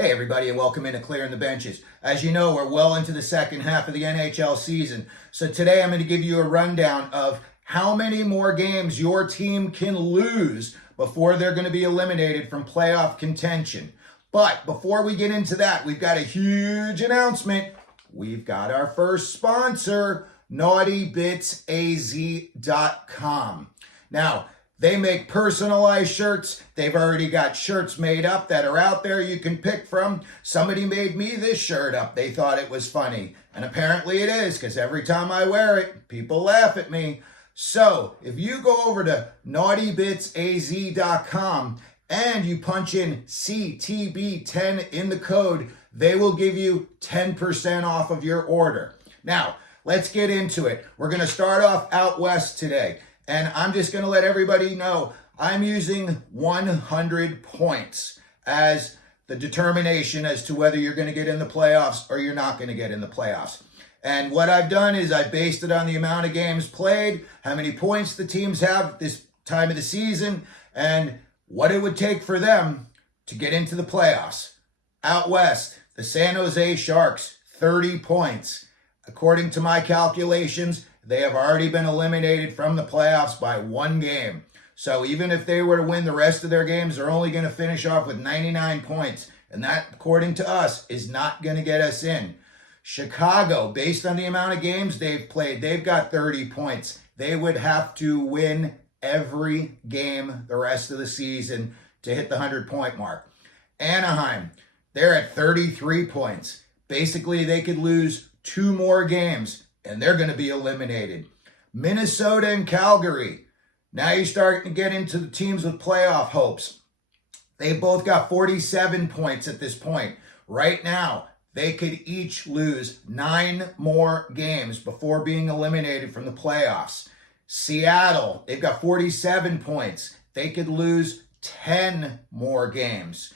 Hey everybody, and welcome into Clearing the Benches. As you know, we're well into the second half of the NHL season. So today I'm going to give you a rundown of how many more games your team can lose before they're going to be eliminated from playoff contention. But before we get into that, we've got a huge announcement. We've got our first sponsor, NaughtyBitsAZ.com. Now, they make personalized shirts. They've already got shirts made up that are out there you can pick from. Somebody made me this shirt up. They thought it was funny. And apparently it is, because every time I wear it, people laugh at me. So if you go over to NaughtyBitsAZ.com and you punch in CTB10 in the code, they will give you 10% off of your order. Now, let's get into it. We're going to start off out west today. And I'm just going to let everybody know I'm using 100 points as the determination as to whether you're going to get in the playoffs or you're not going to get in the playoffs. And what I've done is I based it on the amount of games played, how many points the teams have this time of the season, and what it would take for them to get into the playoffs. Out west, the San Jose Sharks, 30 points. According to my calculations, they have already been eliminated from the playoffs by one game. So even if they were to win the rest of their games, they're only going to finish off with 99 points. And that, according to us, is not going to get us in. Chicago, based on the amount of games they've played, they've got 30 points. They would have to win every game the rest of the season to hit the 100-point mark. Anaheim, they're at 33 points. Basically, they could lose 2 more games and they're going to be eliminated. Minnesota and Calgary. Now you're starting to get into the teams with playoff hopes. They both got 47 points at this point. Right now, they could each lose 9 more games before being eliminated from the playoffs. Seattle, they've got 47 points. They could lose 10 more games.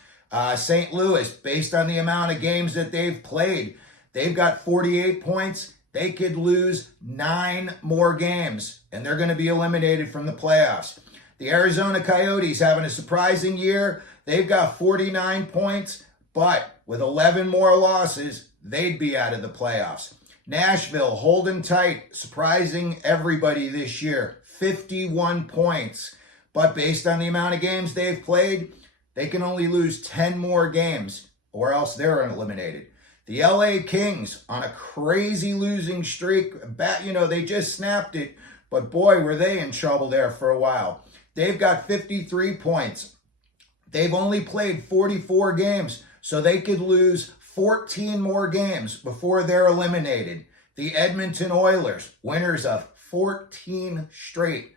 St. Louis, based on the amount of games that they've played, they've got 48 points. They could lose 9 more games, and they're going to be eliminated from the playoffs. The Arizona Coyotes having a surprising year. They've got 49 points, but with 11 more losses, they'd be out of the playoffs. Nashville holding tight, surprising everybody this year, 51 points. But based on the amount of games they've played, they can only lose 10 more games, or else they're eliminated. The LA Kings on a crazy losing streak. They just snapped it, but boy, were they in trouble there for a while. They've got 53 points. They've only played 44 games, so they could lose 14 more games before they're eliminated. The Edmonton Oilers, winners of 14 straight.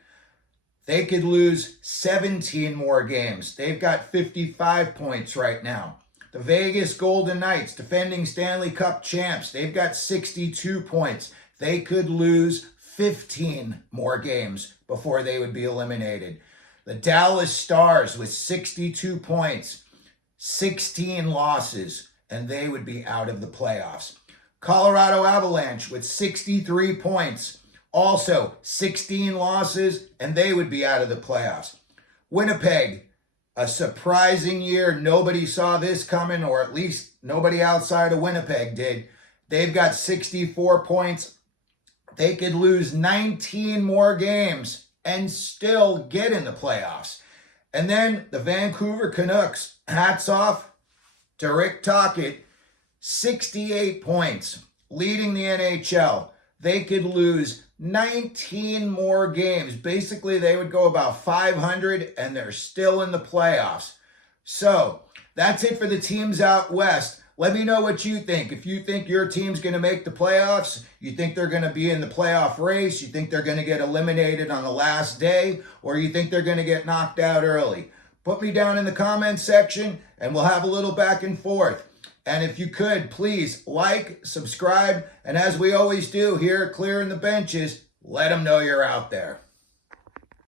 They could lose 17 more games. They've got 55 points right now. The Vegas Golden Knights, defending Stanley Cup champs, they've got 62 points. They could lose 15 more games before they would be eliminated. The Dallas Stars with 62 points, 16 losses, and they would be out of the playoffs. Colorado Avalanche with 63 points, also 16 losses, and they would be out of the playoffs. Winnipeg, a surprising year. Nobody saw this coming, or at least nobody outside of Winnipeg did. They've got 64 points. They could lose 19 more games and still get in the playoffs. And then the Vancouver Canucks, hats off to Rick Tocchet, 68 points, leading the NHL. They could lose 19 more games. Basically, they would go about 500 and they're still in the playoffs. So that's it for the teams out west. Let me know what you think. If you think your team's going to make the playoffs, you think they're going to be in the playoff race, you think they're going to get eliminated on the last day, or you think they're going to get knocked out early. Put me down in the comments section and we'll have a little back and forth. And if you could, please like, subscribe, and as we always do here at Clearing the Benches, let them know you're out there.